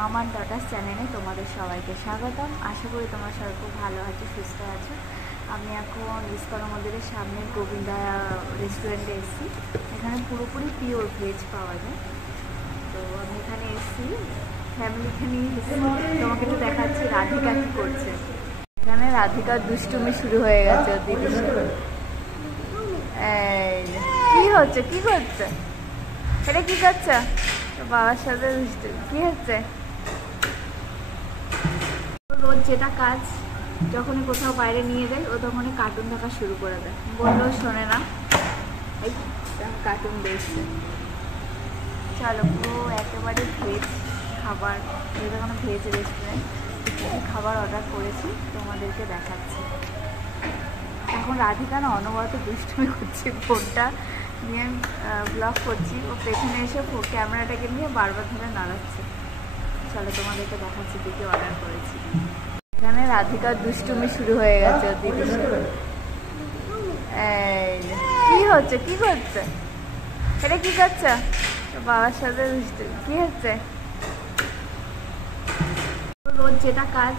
Mom and daughters চ্যানেলে তোমাদের সবাইকে স্বাগতম। আশা করি তোমরা সবাই খুব ভালো আছো, সুস্থ আছো। আমি এখন ইস্কন মন্দিরের সামনে গোবিন্দা রেস্টুরেন্টে এসেছি। এখানে পুরোপুরি পিওর ভেজ পাওয়া যায়। তো আমি এখানে এসেছি, ফ্যামিলিকে নিয়ে এসেছি। তোমাকে একটু দেখাচ্ছি রাধিকা কী করছে। এখানে রাধিকার দুষ্টুমি শুরু হয়ে গেছে। দিদির সাথে কি হচ্ছে, কি করছে, এটা কি করছে? বাবার সাথে কি হচ্ছে? রোজ যেটা কাজ, যখনই কোথাও বাইরে নিয়ে যায় ও তখনই কার্টুন দেখা শুরু করে দেয়। বললেও শোনে না, এই কার্টুন দেখছে। চলো, পুরো একেবারে ভেজ খাবার, যেটা কোনো ভেজ রেস্টুরেন্ট, খাবার অর্ডার করেছি তোমাদেরকে দেখাচ্ছি। এখন রাধিকা না অনবরত দুষ্টুমি করছে, ফোনটা নিয়ে ব্লগ করছি, ও পেছনে এসে ক্যামেরাটাকে নিয়ে বারবার ধরে নাড়াচ্ছে। চলো তোমাদেরকে দেখাচ্ছি কী কী অর্ডার করেছি। এখানে রাধিকার দুষ্টুমি শুরু হয়ে গেছে দিদির সাথে। কি হচ্ছে, কি করছে, এটা কি করছে? বাবার সাথে দুষ্টুমি কি হচ্ছে? রোজ যেটা কাজ,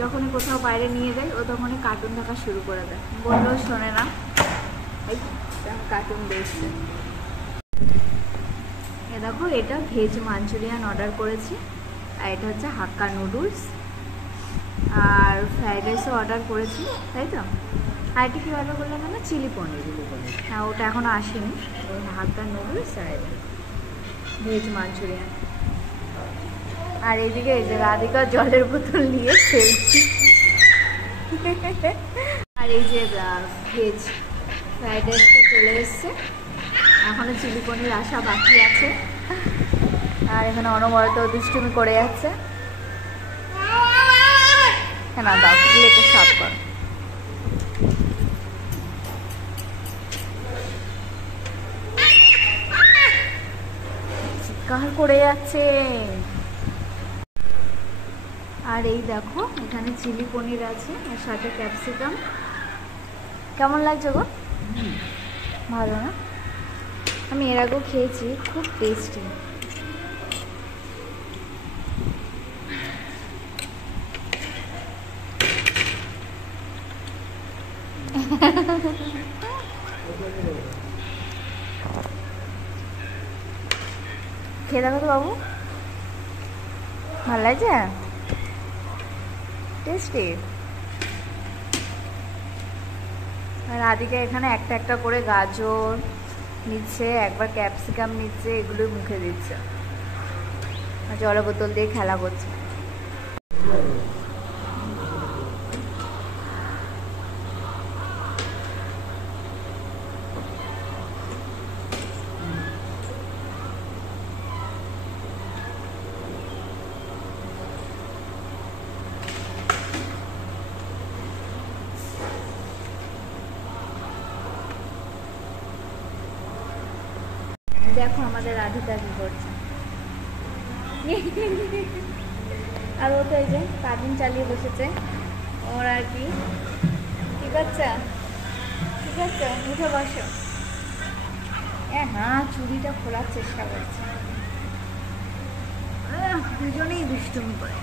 যখনই কোথাও বাইরে নিয়ে যায় ও তখনই কার্টুন দেখা শুরু করে দেয়। বললেও শোনে না, এই কার্টুন দেখছে। এ দেখো, এটা ভেজ মাঞ্চুরিয়ান অর্ডার করেছি, আর এটা হচ্ছে হাক্কা নুডলস, আর ফ্রাইড রাইসও অর্ডার করেছি, তাই তো? আর এটা কি অর্ডার করলাম না, চিলি পনির। হ্যাঁ, ওটা এখনও আসেনি। হাক্কা নুডলস আর ভেজ মাঞ্চুরিয়ান। আর এইদিকে এই যে রাধিকা জলের বোতল নিয়ে খেলছি। আর এই যে ভেজ ফ্রাইড রাইসটা চলে এসছে, এখনো চিলি পনির আসা বাকি আছে। আর এখানে অনবরত দুষ্টুমি করে যাচ্ছে। হ্যাঁ, না দাও, প্লেটে সাফ কর। চিৎকার করে যাচ্ছে। আর এই দেখো, এখানে চিলি পনির আছে, আর সাথে ক্যাপসিকাম। কেমন লাগছে গো? ভালো না? আমি এর আগেও খেয়েছি, খুব টেস্টি। খেয়ে দেখো তো বাবু, ভালো লাগছে? টেস্টি। আর রাধিকা এখানে একটা একটা করে গাজর নিচ্ছে, একবার ক্যাপসিকাম নিচ্ছে, এগুলো মুখে দিচ্ছে, আর জলের বোতল দিয়ে খেলা করছে। দেখো আমাদের রাধিকা কি করছে। আর ও তো এই যে কার্টুন চালিয়ে বসেছে। ওর আর কি ঠিক আছে, ঠিক আছে, উঠে বসো। হ্যাঁ, চুড়িটা খোলার চেষ্টা করছে। দুজনেই দুষ্টুমি করে।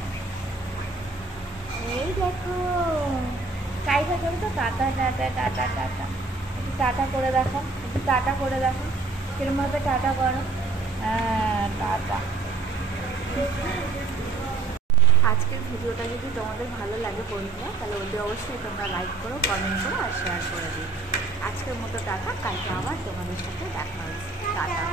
এই দেখো, কাইটা করে তো টাটা টাটা টাটা টাটা। একটু টাটা করে দেখো, একটু টাটা করে দেখো, কিরমভাবে টাটা করো। টাটা। আজকের ভিডিওটা যদি তোমাদের ভালো লাগে বন্ধুরা, তাহলে ওদের অবশ্যই তোমরা লাইক করো, কমেন্ট করো আর শেয়ার করে দিও। আজকের মতো টাটা, কালকে আবার তোমাদের সাথে দেখা হচ্ছে। টাটা।